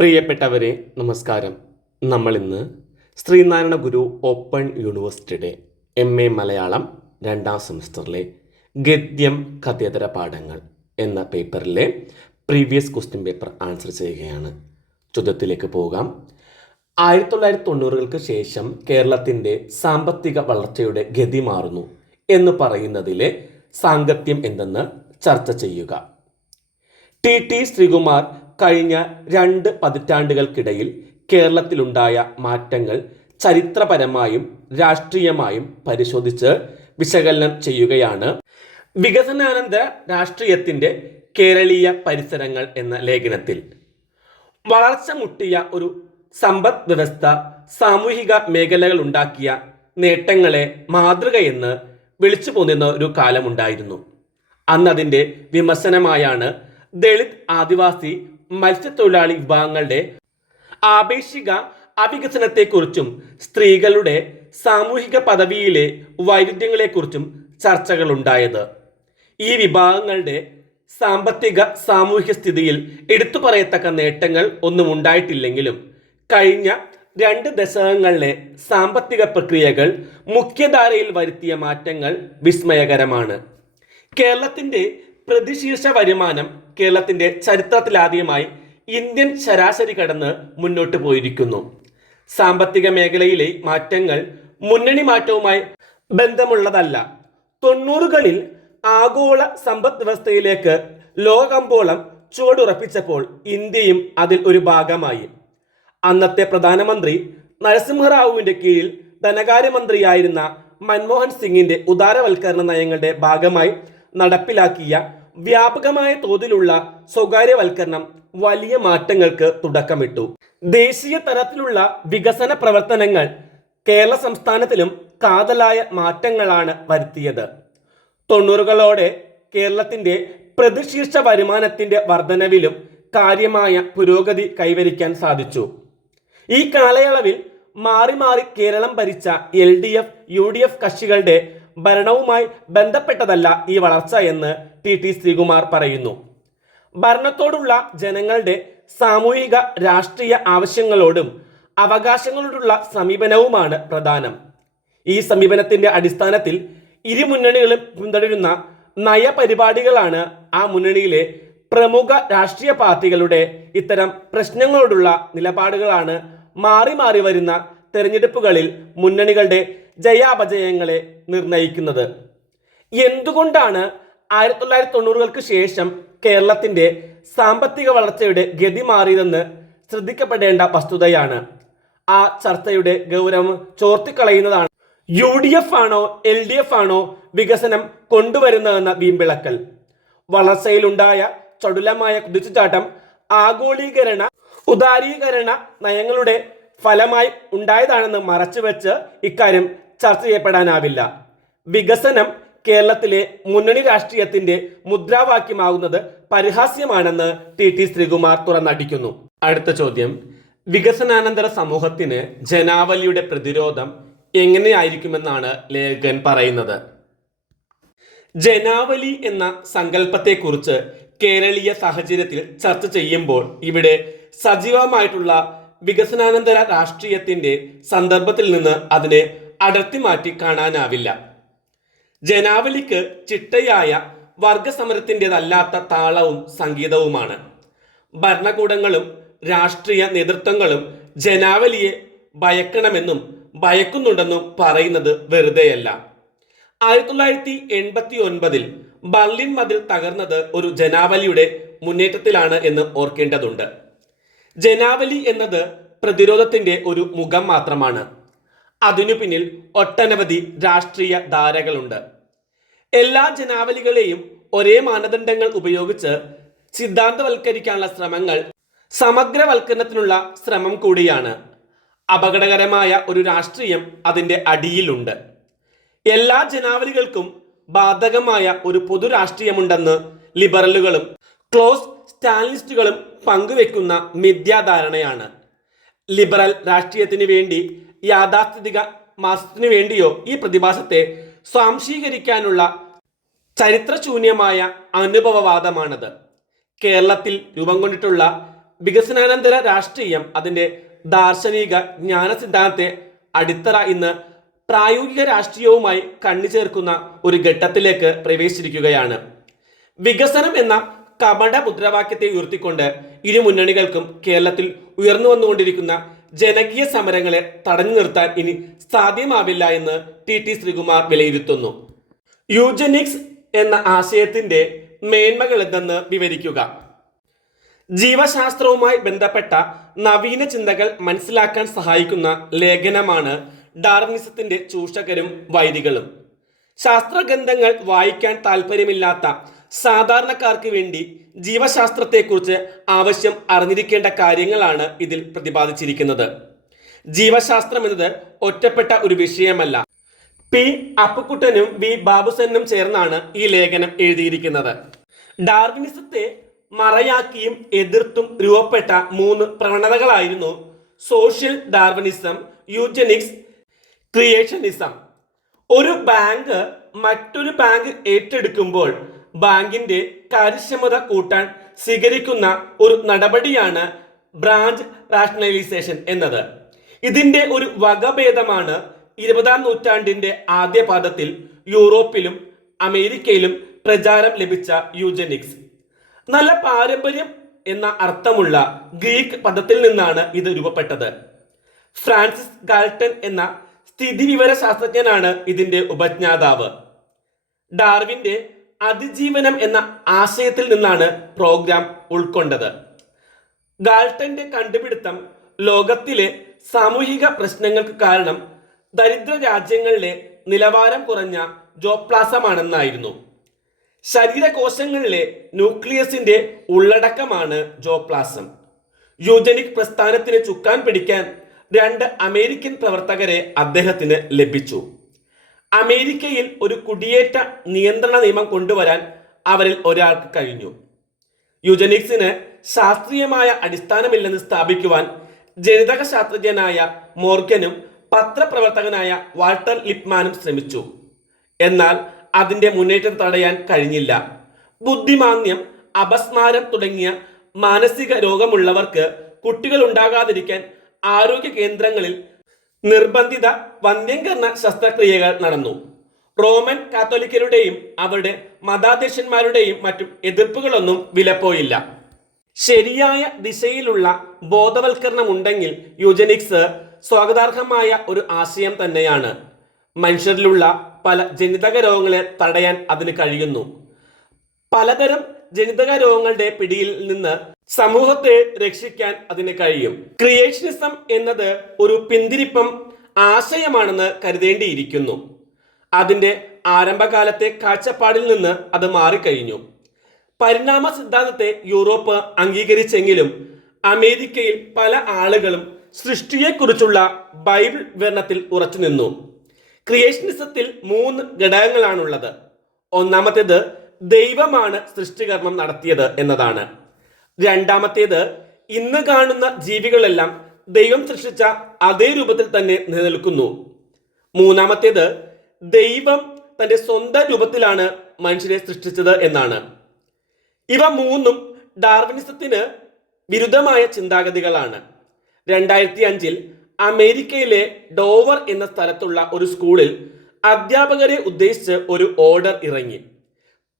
പ്രിയപ്പെട്ടവരെ നമസ്കാരം. നമ്മൾ ഇന്ന് ശ്രീനാരായണ ഗുരു ഓപ്പൺ യൂണിവേഴ്സിറ്റിയുടെ MA മലയാളം 2ാം സെമസ്റ്ററിലെ ഗദ്യം കഥേതര പാഠങ്ങൾ എന്ന പേപ്പറിലെ പ്രീവിയസ് ക്വസ്റ്റ്യൻ പേപ്പർ ആൻസർ ചെയ്യുകയാണ്. ചോദ്യത്തിലേക്ക് പോകാം. 1990-കൾക്ക് ശേഷം കേരളത്തിൻ്റെ സാമ്പത്തിക വളർച്ചയുടെ ഗതി മാറുന്നു എന്ന് പറയുന്നതിലെ സാങ്കത്യം എന്തെന്ന് ചർച്ച ചെയ്യുക. ടി ശ്രീകുമാർ കഴിഞ്ഞ 2 പതിറ്റാണ്ടുകൾക്കിടയിൽ കേരളത്തിലുണ്ടായ മാറ്റങ്ങൾ ചരിത്രപരമായും രാഷ്ട്രീയമായും പരിശോധിച്ച് വിശകലനം ചെയ്യുകയാണ് വികസനാനന്തര രാഷ്ട്രീയത്തിൻ്റെ കേരളീയ പരിസരങ്ങൾ എന്ന ലേഖനത്തിൽ. വളർച്ച മുട്ടിയ ഒരു സമ്പദ് വ്യവസ്ഥ സാമൂഹിക മേഖലകൾ ഉണ്ടാക്കിയ നേട്ടങ്ങളെ മാതൃകയെന്ന് വിളിച്ചു പോന്നിരുന്ന ഒരു കാലമുണ്ടായിരുന്നു. അന്നതിൻ്റെ വിമർശനമായാണ് ദളിത്, ആദിവാസി, മത്സ്യത്തൊഴിലാളി വിഭാഗങ്ങളുടെ ആപേക്ഷിക അവികസനത്തെക്കുറിച്ചും സ്ത്രീകളുടെ സാമൂഹിക പദവിയിലെ വൈരുദ്ധ്യങ്ങളെക്കുറിച്ചും ചർച്ചകളുണ്ടായത്. ഈ വിഭാഗങ്ങളുടെ സാമ്പത്തിക സാമൂഹിക സ്ഥിതിയിൽ എടുത്തു പറയത്തക്ക നേട്ടങ്ങൾ ഒന്നും ഉണ്ടായിട്ടില്ലെങ്കിലും കഴിഞ്ഞ 2 ദശകങ്ങളിലെ സാമ്പത്തിക പ്രക്രിയകൾ മുഖ്യധാരയിൽ വരുത്തിയ മാറ്റങ്ങൾ വിസ്മയകരമാണ്. കേരളത്തിൻ്റെ പ്രതിശീർഷ വരുമാനം കേരളത്തിൻ്റെ ചരിത്രത്തിലാദ്യമായി ഇന്ത്യൻ ശരാശരി കടന്ന് മുന്നോട്ട് പോയിരിക്കുന്നു. സാമ്പത്തിക മേഖലയിലെ മാറ്റങ്ങൾ മുന്നണി മാറ്റവുമായി ബന്ധമുള്ളതല്ല. 90-കളിൽ ആഗോള സമ്പദ് വ്യവസ്ഥയിലേക്ക് ലോകകമ്പോളം ചുവടുറപ്പിച്ചപ്പോൾ ഇന്ത്യയും അതിൽ ഒരു ഭാഗമായി. അന്നത്തെ പ്രധാനമന്ത്രി നരസിംഹറാവുവിൻ്റെ കീഴിൽ ധനകാര്യമന്ത്രിയായിരുന്ന മൻമോഹൻ സിംഗിൻ്റെ ഉദാരവൽക്കരണ നയങ്ങളുടെ ഭാഗമായി നടപ്പിലാക്കിയ വ്യാപകമായ തോതിലുള്ള സ്വകാര്യവൽക്കരണം വലിയ മാറ്റങ്ങൾക്ക് തുടക്കമിട്ടു. ദേശീയ തലത്തിലുള്ള വികസന പ്രവർത്തനങ്ങൾ കേരള സംസ്ഥാനത്തിലും കാതലായ മാറ്റങ്ങളാണ് വരുത്തിയത്. 90-കളോടെ കേരളത്തിൻ്റെ പ്രതിശീർഷ വരുമാനത്തിൻ്റെ വർധനവിലും കാര്യമായ പുരോഗതി കൈവരിക്കാൻ സാധിച്ചു. ഈ കാലയളവിൽ മാറി മാറി കേരളം ഭരിച്ച LDF, UDF കക്ഷികളുടെ ഭരണവുമായി ബന്ധപ്പെട്ടതല്ല ഈ വളർച്ച എന്ന് ടി ശ്രീകുമാർ പറയുന്നു. ഭരണത്തോടുള്ള ജനങ്ങളുടെ സാമൂഹിക രാഷ്ട്രീയ ആവശ്യങ്ങളോടും അവകാശങ്ങളോടുള്ള സമീപനവുമാണ് പ്രധാനം. ഈ സമീപനത്തിൻ്റെ അടിസ്ഥാനത്തിൽ ഇരു മുന്നണികളും പിന്തുടരുന്ന നയപരിപാടികളാണ് ആ മുന്നണിയിലെ പ്രമുഖ രാഷ്ട്രീയ പാർട്ടികളുടെ ഇത്തരം പ്രശ്നങ്ങളോടുള്ള നിലപാടുകളാണ് മാറി മാറി വരുന്ന തെരഞ്ഞെടുപ്പുകളിൽ മുന്നണികളുടെ ജയാപജയങ്ങളെ നിർണയിക്കുന്നത്. എന്തുകൊണ്ടാണ് 1990-കൾക്ക് ശേഷം കേരളത്തിൻ്റെ സാമ്പത്തിക വളർച്ചയുടെ ഗതി മാറിയതെന്ന് ശ്രദ്ധിക്കപ്പെടേണ്ട വസ്തുതയാണ്. ആ ചർച്ചയുടെ ഗൗരവം ചോർത്തിക്കളയുന്നതാണ് UDF ആണോ LDF ആണോ വികസനം കൊണ്ടുവരുന്നതെന്ന വീമ്പിളക്കൽ. വളർച്ചയിലുണ്ടായ ചടുലമായ കുതിച്ചുചാട്ടം ആഗോളീകരണ ഉദാരീകരണ നയങ്ങളുടെ ഫലമായി ഉണ്ടായതാണെന്ന് മറച്ചുവെച്ച് ഇക്കാര്യം ചർച്ച ചെയ്യപ്പെടാനാവില്ല. വികസനം കേരളത്തിലെ മുന്നണി രാഷ്ട്രീയത്തിന്റെ മുദ്രാവാക്യമാകുന്നത് പരിഹാസ്യമാണെന്ന് ടി ശ്രീകുമാർ തുറന്നടിക്കുന്നു. അടുത്ത ചോദ്യം, വികസനാനന്തര സമൂഹത്തിന് ജനാവലിയുടെ പ്രതിരോധം എങ്ങനെയായിരിക്കുമെന്നാണ് ലേഖകൻ പറയുന്നത്. ജനാവലി എന്ന സങ്കല്പത്തെക്കുറിച്ച് കേരളീയ സാഹചര്യത്തിൽ ചർച്ച ചെയ്യുമ്പോൾ ഇവിടെ സജീവമായിട്ടുള്ള വികസനാനന്തര രാഷ്ട്രീയത്തിൻ്റെ സന്ദർഭത്തിൽ നിന്ന് അതിനെ അടർത്തി മാറ്റി കാണാനാവില്ല. ജനാവലിക്ക് ചിട്ടയായ വർഗസമരത്തിൻ്റെതല്ലാത്ത താളവും സംഗീതവുമാണ്. ഭരണകൂടങ്ങളും രാഷ്ട്രീയ നേതൃത്വങ്ങളും ജനാവലിയെ ഭയക്കണമെന്നും ഭയക്കുന്നുണ്ടെന്നും പറയുന്നത് വെറുതെയല്ല. 1989-ൽ ബർലിൻ മതിൽ തകർന്നത് ഒരു ജനാവലിയുടെ മുന്നേറ്റത്തിലാണ് എന്ന് ഓർക്കേണ്ടതുണ്ട്. ജനാവലി എന്നത് പ്രതിരോധത്തിൻ്റെ ഒരു മുഖം മാത്രമാണ്. അതിനു പിന്നിൽ ഒട്ടനവധി രാഷ്ട്രീയ ധാരകളുണ്ട്. എല്ലാ ജനാവലികളെയും ഒരേ മാനദണ്ഡങ്ങൾ ഉപയോഗിച്ച് സിദ്ധാന്തവൽക്കരിക്കാനുള്ള ശ്രമങ്ങൾ സമഗ്രവൽക്കരണത്തിനുള്ള ശ്രമം കൂടിയാണ്. അപകടകരമായ ഒരു രാഷ്ട്രീയം അതിൻ്റെ അടിയിലുണ്ട്. എല്ലാ ജനാവലികൾക്കും ബാധകമായ ഒരു പൊതു രാഷ്ട്രീയമുണ്ടെന്ന് ലിബറലുകളും ക്ലോസ് സ്റ്റാലിനിസ്റ്റുകളും പങ്കുവെക്കുന്ന മിഥ്യാധാരണയാണ്. ലിബറൽ രാഷ്ട്രീയത്തിന് വേണ്ടി യാഥാസ്ഥിതിക മാർക്സിനു വേണ്ടിയോ ഈ പ്രതിഭാസത്തെ സ്വാംശീകരിക്കാനുള്ള ചരിത്രശൂന്യമായ അനുഭവവാദമാണത്. കേരളത്തിൽ രൂപം കൊണ്ടിട്ടുള്ള വികസനാനന്തര രാഷ്ട്രീയം അതിൻ്റെ ദാർശനിക ജ്ഞാന സിദ്ധാന്തത്തെ അടിത്തറ ഇന്ന് പ്രായോഗിക രാഷ്ട്രീയവുമായി കണ്ണിചേർക്കുന്ന ഒരു ഘട്ടത്തിലേക്ക് പ്രവേശിച്ചിരിക്കുകയാണ്. വികസനം എന്ന കപട മുദ്രാവാക്യത്തെ ഉയർത്തിക്കൊണ്ട് ഇരു മുന്നണികൾക്കും കേരളത്തിൽ ഉയർന്നു വന്നുകൊണ്ടിരിക്കുന്ന ജനകീയ സമരങ്ങളെ തടഞ്ഞു നിർത്താൻ ഇനി സാധ്യമാവില്ല എന്ന് ടി ശ്രീകുമാർ വിലയിരുത്തുന്നു. യൂജനിക്സ് എന്ന ആശയത്തിന്റെ മേന്മകൾ എന്തെന്ന് വിവരിക്കുക. ജീവശാസ്ത്രവുമായി ബന്ധപ്പെട്ട നവീന ചിന്തകൾ മനസ്സിലാക്കാൻ സഹായിക്കുന്ന ലേഖനമാണ് ഡാർവിനിസത്തിന്റെ ചൂഷകരും വൈരികളും. ശാസ്ത്രഗ്രന്ഥങ്ങൾ വായിക്കാൻ താല്പര്യമില്ലാത്ത സാധാരണക്കാർക്ക് വേണ്ടി ജീവശാസ്ത്രത്തെക്കുറിച്ച് ആവശ്യം അറിഞ്ഞിരിക്കേണ്ട കാര്യങ്ങളാണ് ഇതിൽ പ്രതിപാദിച്ചിരിക്കുന്നത്. ജീവശാസ്ത്രം എന്നത് ഒറ്റപ്പെട്ട ഒരു വിഷയമല്ല. പി അപ്പുക്കുട്ടനും വി ബാബുസനും ചേർന്നാണ് ഈ ലേഖനം എഴുതിയിരിക്കുന്നത്. ഡാർവിനിസത്തെ മറയാക്കിയും എതിർത്തും രൂപപ്പെട്ട 3 പ്രവണതകളായിരുന്നു സോഷ്യൽ ഡാർവിനിസം, യൂജനിക്സ്, ക്രിയേഷനിസം. ഒരു ബാങ്ക് മറ്റൊരു ബാങ്ക് ഏറ്റെടുക്കുമ്പോൾ ബാങ്കിന്റെ കാര്യക്ഷമത കൂട്ടാൻ സ്വീകരിക്കുന്ന ഒരു നടപടിയാണ് ബ്രാഞ്ച് റാഷണലൈസേഷൻ എന്നത്. ഇതിന്റെ ഒരു വകഭേദമാണ് 20-ാം നൂറ്റാണ്ടിന്റെ ആദ്യ പാദത്തിൽ യൂറോപ്പിലും അമേരിക്കയിലും പ്രചാരം ലഭിച്ച യൂജനിക്സ്. നല്ല പാരമ്പര്യം എന്ന അർത്ഥമുള്ള ഗ്രീക്ക് പദത്തിൽ നിന്നാണ് ഇത് രൂപപ്പെട്ടത്. ഫ്രാൻസിസ് ഗാൾട്ടൺ എന്ന സ്ഥിതിവിവര ശാസ്ത്രജ്ഞനാണ് ഇതിന്റെ ഉപജ്ഞാതാവ്. ഡാർവിന്റെ അതിജീവനം എന്ന ആശയത്തിൽ നിന്നാണ് പ്രോഗ്രാം ഉൾക്കൊണ്ടത്. ഗാൾട്ടന്റെ കണ്ടുപിടുത്തം ലോകത്തിലെ സാമൂഹിക പ്രശ്നങ്ങൾക്ക് കാരണം ദരിദ്ര രാജ്യങ്ങളിലെ നിലവാരം കുറഞ്ഞ ജോപ്ലാസമാണെന്നായിരുന്നു. ശരീരകോശങ്ങളിലെ ന്യൂക്ലിയസിന്റെ ഉള്ളടക്കമാണ് ജോപ്ലാസം. യൂജനിക് പ്രസ്ഥാനത്തിന് ചുക്കാൻ പിടിക്കാൻ 2 അമേരിക്കൻ പ്രവർത്തകരെ അദ്ദേഹത്തിന് ലഭിച്ചു. അമേരിക്കയിൽ ഒരു കുടിയേറ്റ നിയന്ത്രണ നിയമം കൊണ്ടുവരാൻ അവരിൽ ഒരാൾക്ക് കഴിഞ്ഞു. യൂജനിക്സിന് ശാസ്ത്രീയമായ അടിസ്ഥാനമില്ലെന്ന് സ്ഥാപിക്കുവാൻ ജനിതക ശാസ്ത്രജ്ഞനായ മോർഗനും പത്രപ്രവർത്തകനായ വാൾട്ടർ ലിപ്മാനും ശ്രമിച്ചു. എന്നാൽ അതിന്റെ മുന്നേറ്റം തടയാൻ കഴിഞ്ഞില്ല. ബുദ്ധിമാന്ദ്യം, അപസ്മാരം തുടങ്ങിയ മാനസിക രോഗമുള്ളവർക്ക് കുട്ടികൾ ഉണ്ടാകാതിരിക്കാൻ ആരോഗ്യ കേന്ദ്രങ്ങളിൽ നിർബന്ധിത വന്ധ്യംകരണ ശസ്ത്രക്രിയകൾ നടന്നു. റോമൻ കാത്തോലിക്കരുടെയും അവരുടെ മതാധ്യക്ഷന്മാരുടെയും മറ്റും എതിർപ്പുകളൊന്നും വിലപ്പോയില്ല. ശരിയായ ദിശയിലുള്ള ബോധവൽക്കരണം ഉണ്ടെങ്കിൽ യൂജനിക്സ് സ്വാഗതാർഹമായ ഒരു ആശയം തന്നെയാണ്. മനുഷ്യരിലുള്ള പല ജനിതക രോഗങ്ങളെ തടയാൻ അതിന് കഴിയുന്നു. പലതരം ജനിതക രോഗങ്ങളുടെ പിടിയിൽ നിന്ന് സമൂഹത്തെ രക്ഷിക്കാൻ അതിന് കഴിയും. ക്രിയേഷനിസം എന്നത് ഒരു പിന്തിരിപ്പം ആശയമാണെന്ന് കരുതേണ്ടിയിരിക്കുന്നു. അതിൻ്റെ ആരംഭകാലത്തെ കാഴ്ചപ്പാടിൽ നിന്ന് അത് മാറിക്കഴിഞ്ഞു. പരിണാമ സിദ്ധാന്തത്തെ യൂറോപ്പ് അംഗീകരിച്ചെങ്കിലും അമേരിക്കയിൽ പല ആളുകളും സൃഷ്ടിയെക്കുറിച്ചുള്ള ബൈബിൾ വിവരണത്തിൽ ഉറച്ചുനിന്നു. ക്രിയേഷനിസത്തിൽ 3 ഘടകങ്ങളാണുള്ളത്. ഒന്നാമത്തേത് ദൈവമാണ് സൃഷ്ടികർമ്മം നടത്തിയത് എന്നതാണ്. രണ്ടാമത്തേത് ഇന്ന് കാണുന്ന ജീവികളെല്ലാം ദൈവം സൃഷ്ടിച്ച അതേ രൂപത്തിൽ തന്നെ നിലനിൽക്കുന്നു. മൂന്നാമത്തേത് ദൈവം തൻ്റെ സ്വന്തം രൂപത്തിലാണ് മനുഷ്യരെ സൃഷ്ടിച്ചത് എന്നാണ്. ഇവ 3ഉം ഡാർവിനിസത്തിന് വിരുദ്ധമായ ചിന്താഗതികളാണ്. 2005 അമേരിക്കയിലെ ഡോവർ എന്ന സ്ഥലത്തുള്ള ഒരു സ്കൂളിൽ അധ്യാപകരെ ഉദ്ദേശിച്ച് ഒരു ഓർഡർ ഇറങ്ങി.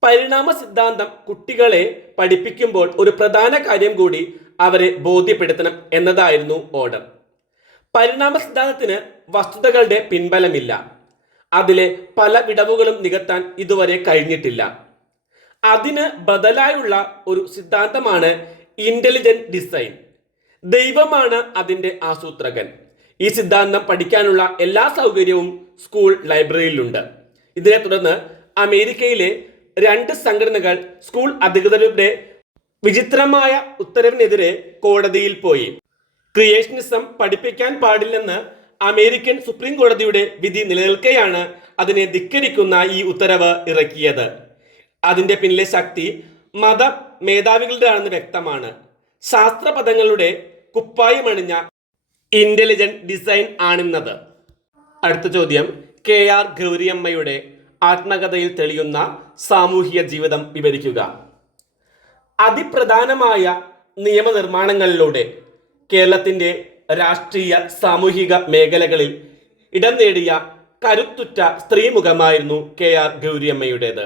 പരിണാമ സിദ്ധാന്തം കുട്ടികളെ പഠിപ്പിക്കുമ്പോൾ ഒരു പ്രധാന കാര്യം കൂടി അവരെ ബോധ്യപ്പെടുത്തണം എന്നതായിരുന്നു ഓർഡർ. പരിണാമ സിദ്ധാന്തത്തിന് വസ്തുതകളുടെ പിൻബലമില്ല. അതിലെ പല വിടവുകളും നികത്താൻ ഇതുവരെ കഴിഞ്ഞിട്ടില്ല. അതിന് ബദലായുള്ള ഒരു സിദ്ധാന്തമാണ് ഇന്റലിജന്റ് ഡിസൈൻ. ദൈവമാണ് അതിൻ്റെ ആസൂത്രകൻ. ഈ സിദ്ധാന്തം പഠിക്കാനുള്ള എല്ലാ സൗകര്യവും സ്കൂൾ ലൈബ്രറിയിലുണ്ട്. ഇതിനെ തുടർന്ന് അമേരിക്കയിലെ 2 സംഘടനകൾ സ്കൂൾ അധികൃതരുടെ വിചിത്രമായ ഉത്തരവിനെതിരെ കോടതിയിൽ പോയി. ക്രിയേഷനിസം പഠിപ്പിക്കാൻ പാടില്ലെന്ന് അമേരിക്കൻ സുപ്രീം കോടതിയുടെ വിധി നിലനിൽക്കെയാണ് അതിനെ ധിക്കരിക്കുന്ന ഈ ഉത്തരവ് ഇറക്കിയത്. അതിൻ്റെ പിന്നിലെ ശക്തി മത മേധാവികളുടെയാണെന്ന് വ്യക്തമാണ്. ശാസ്ത്രപദങ്ങളുടെ കുപ്പായമണിഞ്ഞ ഇന്റലിജന്റ് ഡിസൈൻ ആണെന്നത്. അടുത്ത ചോദ്യം, KR ഗൗരിയമ്മയുടെ ആത്മകഥയിൽ തെളിയുന്ന സാമൂഹിക ജീവിതം വിവരിക്കുക. അതിപ്രധാനമായ നിയമനിർമ്മാണങ്ങളിലൂടെ കേരളത്തിൻ്റെ രാഷ്ട്രീയ സാമൂഹിക മേഖലകളിൽ ഇടം നേടിയ കരുത്തുറ്റ സ്ത്രീമുഖമായിരുന്നു KR ഗൗരിയമ്മയുടേത്.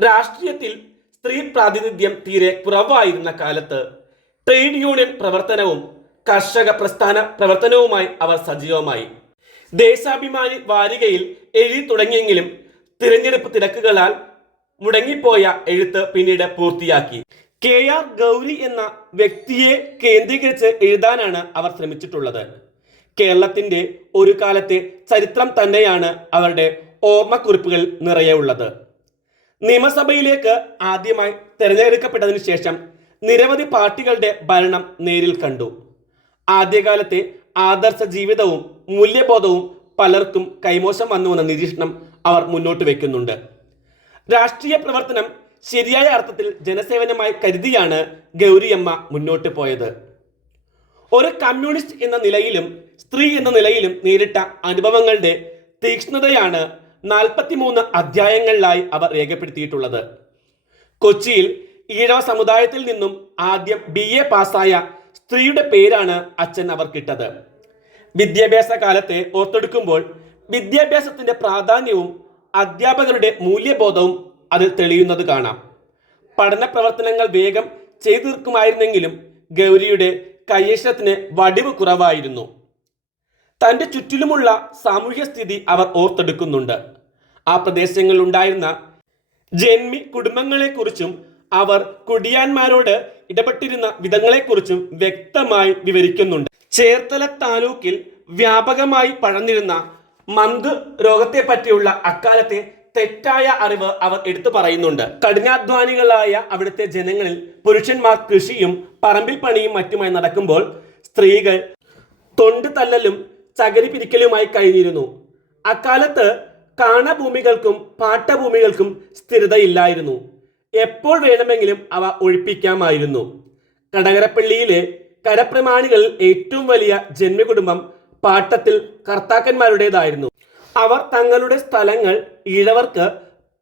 രാഷ്ട്രീയത്തിൽ സ്ത്രീ പ്രാതിനിധ്യം തീരെ കുറവായിരുന്ന കാലത്ത് ട്രേഡ് യൂണിയൻ പ്രവർത്തനവും കർഷക പ്രസ്ഥാന പ്രവർത്തനവുമായി അവർ സജീവമായി. ദേശാഭിമാനി വാരികയിൽ എഴുതി തുടങ്ങിയെങ്കിലും തിരഞ്ഞെടുപ്പ് തിരക്കുകളാൽ മുടങ്ങിപ്പോയ എഴുത്ത് പിന്നീട് പൂർത്തിയാക്കി. KR ഗൗരി എന്ന വ്യക്തിയെ കേന്ദ്രീകരിച്ച് എഴുതാനാണ് അവർ ശ്രമിച്ചിട്ടുള്ളത്. കേരളത്തിൻ്റെ ഒരു കാലത്തെ ചരിത്രം തന്നെയാണ് അവരുടെ ഓർമ്മക്കുറിപ്പുകൾ നിറയെ ഉള്ളത്. നിയമസഭയിലേക്ക് ആദ്യമായി തെരഞ്ഞെടുക്കപ്പെട്ടതിനു ശേഷം നിരവധി പാർട്ടികളുടെ ഭരണം നേരിൽ കണ്ടു. ആദ്യകാലത്തെ ആദർശ ജീവിതവും മൂല്യബോധവും പലർക്കും കൈമോശം വന്നുവെന്ന നിരീക്ഷണം അവർ മുന്നോട്ട് വയ്ക്കുന്നുണ്ട്. രാഷ്ട്രീയ പ്രവർത്തനം ശരിയായ അർത്ഥത്തിൽ ജനസേവനമായി കരുതിയാണ് ഗൗരിയമ്മ മുന്നോട്ട് പോയത്. ഒരു കമ്മ്യൂണിസ്റ്റ് എന്ന നിലയിലും സ്ത്രീ എന്ന നിലയിലും നേരിട്ട അനുഭവങ്ങളുടെ തീക്ഷ്ണതയാണ് 43 അധ്യായങ്ങളിലായി അവർ രേഖപ്പെടുത്തിയിട്ടുള്ളത്. കൊച്ചിയിൽ ഈഴവ സമുദായത്തിൽ നിന്നും ആദ്യം BA പാസ്സായ സ്ത്രീയുടെ പേരാണ് അച്ഛൻ അവർക്കിട്ടത്. വിദ്യാഭ്യാസ കാലത്തെ ഓർത്തെടുക്കുമ്പോൾ വിദ്യാഭ്യാസത്തിന്റെ പ്രാധാന്യവും അധ്യാപകരുടെ മൂല്യബോധവും അതിൽ തെളിയുന്നത് കാണാം. പഠന പ്രവർത്തനങ്ങൾ വേഗം ചെയ്തു തീർക്കുമായിരുന്നെങ്കിലും ഗൗരിയുടെ കൈയക്ഷരത്തിന് വടിവ് കുറവായിരുന്നു. തൻ്റെ ചുറ്റിലുമുള്ള സാമൂഹ്യ സ്ഥിതി അവർ ഓർത്തെടുക്കുന്നുണ്ട്. ആ പ്രദേശങ്ങളിൽ ഉണ്ടായിരുന്ന ജന്മി കുടുംബങ്ങളെക്കുറിച്ചും അവർ കുടിയാന്മാരോട് ഇടപെട്ടിരുന്ന വിധങ്ങളെക്കുറിച്ചും വ്യക്തമായി വിവരിക്കുന്നുണ്ട്. ചേർത്തല താലൂക്കിൽ വ്യാപകമായി പടർന്നിരുന്ന മന്ത് രോഗത്തെ പറ്റിയുള്ള അക്കാലത്തെ തെറ്റായ അറിവ് അവർ എടുത്തു പറയുന്നുണ്ട്. കഠിനാധ്വാനികളായ അവിടുത്തെ ജനങ്ങളിൽ പുരുഷന്മാർ കൃഷിയും പറമ്പിൽ പണിയും മറ്റുമായി നടക്കുമ്പോൾ സ്ത്രീകൾ തൊണ്ട് തല്ലലും ചകരി പിരിക്കലുമായി കഴിഞ്ഞിരുന്നു. അക്കാലത്ത് കാണഭൂമികൾക്കും പാട്ടഭൂമികൾക്കും സ്ഥിരതയില്ലായിരുന്നു. എപ്പോൾ വേണമെങ്കിലും അവ ഒഴിപ്പിക്കാമായിരുന്നു. കടകരപ്പള്ളിയിലെ കരപ്രമാണികളിൽ ഏറ്റവും വലിയ ജന്മകുടുംബം പാട്ടത്തിൽ കർത്താക്കന്മാരുടേതായിരുന്നു. അവർ തങ്ങളുടെ സ്ഥലങ്ങൾ ഈഴവർക്ക്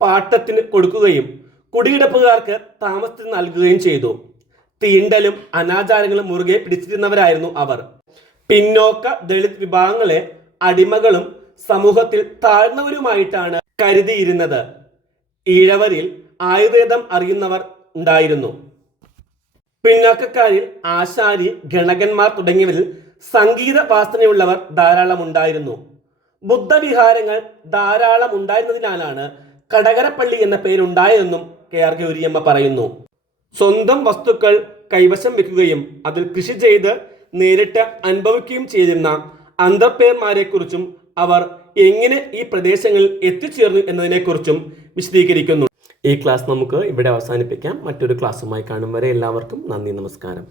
പാട്ടത്തിന് കൊടുക്കുകയും കുടിയിടപ്പുകാർക്ക് താമസത്തിന് നൽകുകയും ചെയ്തു. തീണ്ടലും അനാചാരങ്ങളും മുറുകെ പിടിച്ചിരുന്നവരായിരുന്നു അവർ. പിന്നോക്ക ദളിത് വിഭാഗങ്ങളെ അടിമകളും സമൂഹത്തിൽ താഴ്ന്നവരുമായിട്ടാണ് കരുതിയിരുന്നത്. ഈഴവരിൽ ആയുർവേദം അറിയുന്നവർ ഉണ്ടായിരുന്നു. പിന്നോക്കക്കാരിൽ ആശാരി, ഗണകന്മാർ തുടങ്ങിയവരിൽ സംഗീത വാസനയുള്ളവർ ധാരാളം ഉണ്ടായിരുന്നു. ബുദ്ധവിഹാരങ്ങൾ ധാരാളം ഉണ്ടായിരുന്നതിനാലാണ് കടകരപ്പള്ളി എന്ന പേരുണ്ടായതെന്നും KR ഗൗരിയമ്മ പറയുന്നു. സ്വന്തം വസ്തുക്കൾ കൈവശം വെക്കുകയും അതിൽ കൃഷി ചെയ്ത് നേരിട്ട് അനുഭവിക്കുകയും ചെയ്തിരുന്ന അന്തർപേർമാരെക്കുറിച്ചും അവർ എങ്ങനെ ഈ പ്രദേശങ്ങളിൽ എത്തിച്ചേർന്നു എന്നതിനെക്കുറിച്ചും വിശദീകരിക്കുന്നു. ഈ ക്ലാസ് നമുക്ക് ഇവിടെ അവസാനിപ്പിക്കാം. മറ്റൊരു ക്ലാസ്സുമായി കാണും വരെ എല്ലാവർക്കും നന്ദി, നമസ്കാരം.